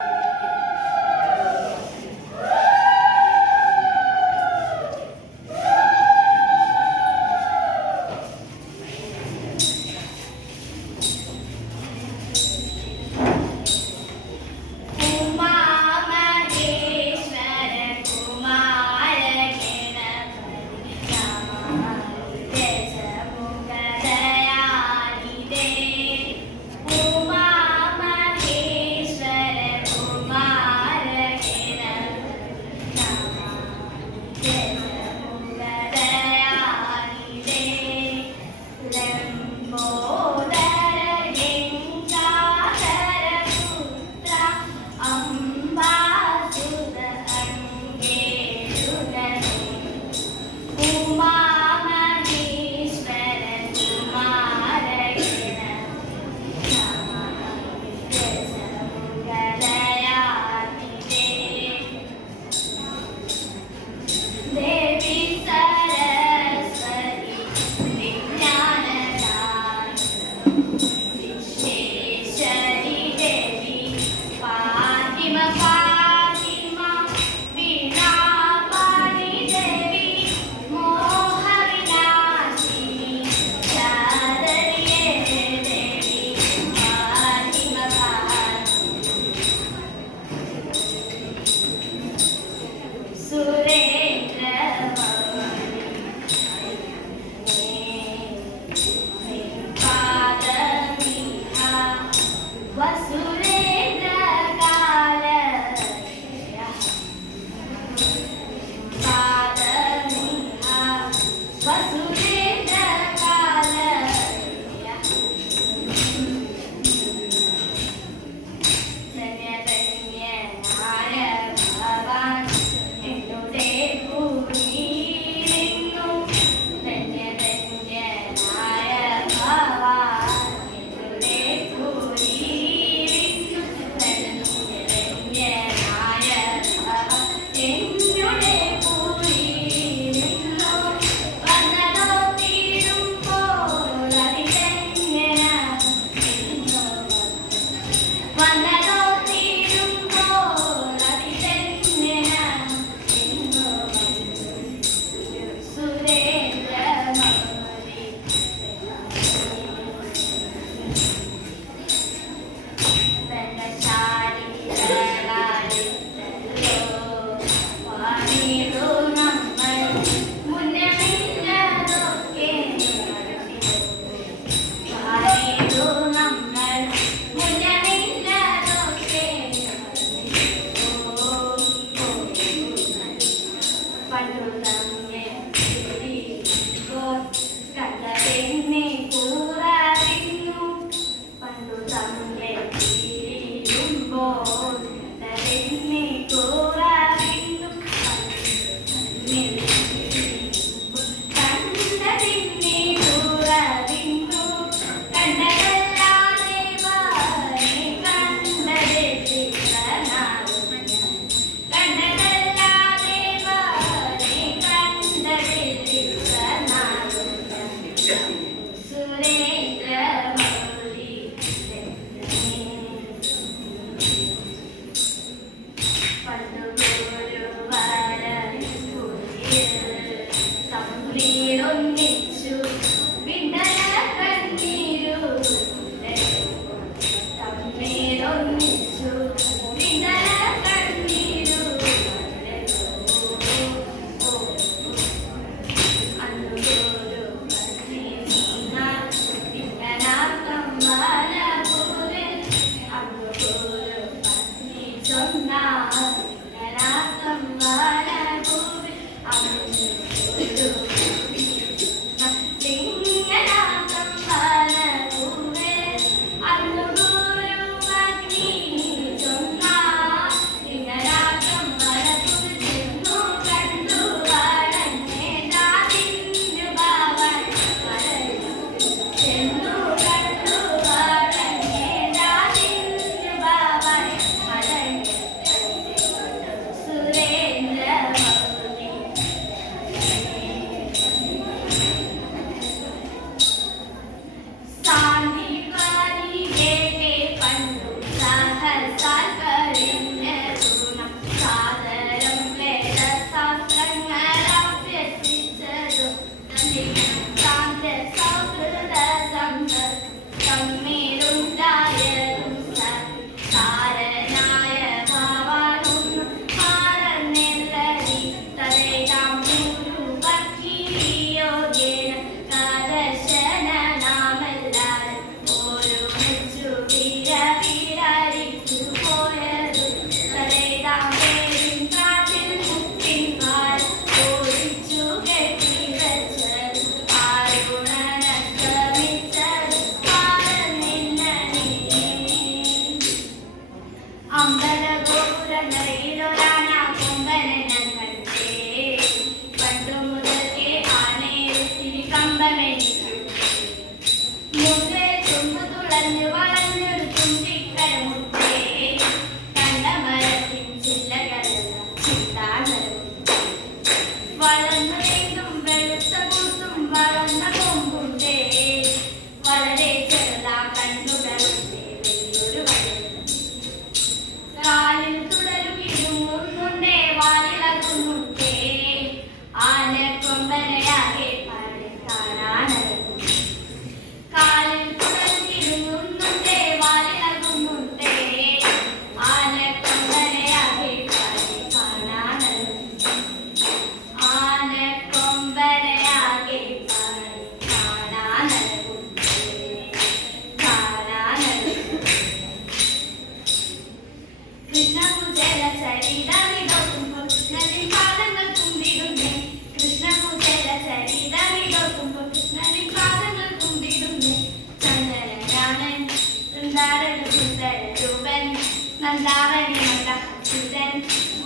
you was you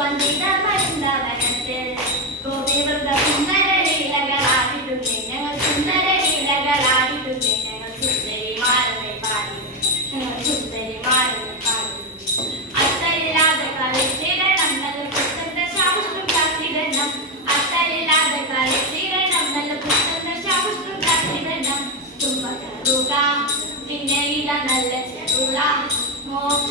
Vandita മരുന്നവനത്തിൽ ഗോപിവൃന്ദ സുന്ദര ലീലകളാടിടുന്നേ ഞങ്ങൾ സുന്ദര ലീലകളാടിടുന്നേ ഞങ്ങൾ സുന്ദരിമാരനെ പാടി. ഞങ്ങൾ സുന്ദരിമാരനെ പാടി അത്തരില്ലാതെ കളിച്ചിടണം നല്ല പുസ്തക ശാസ്ത്രം കാത്തിടണം അത്തരില്ലാതെ കളിച്ചിടണം നല്ല ചെറുള മോക്ഷ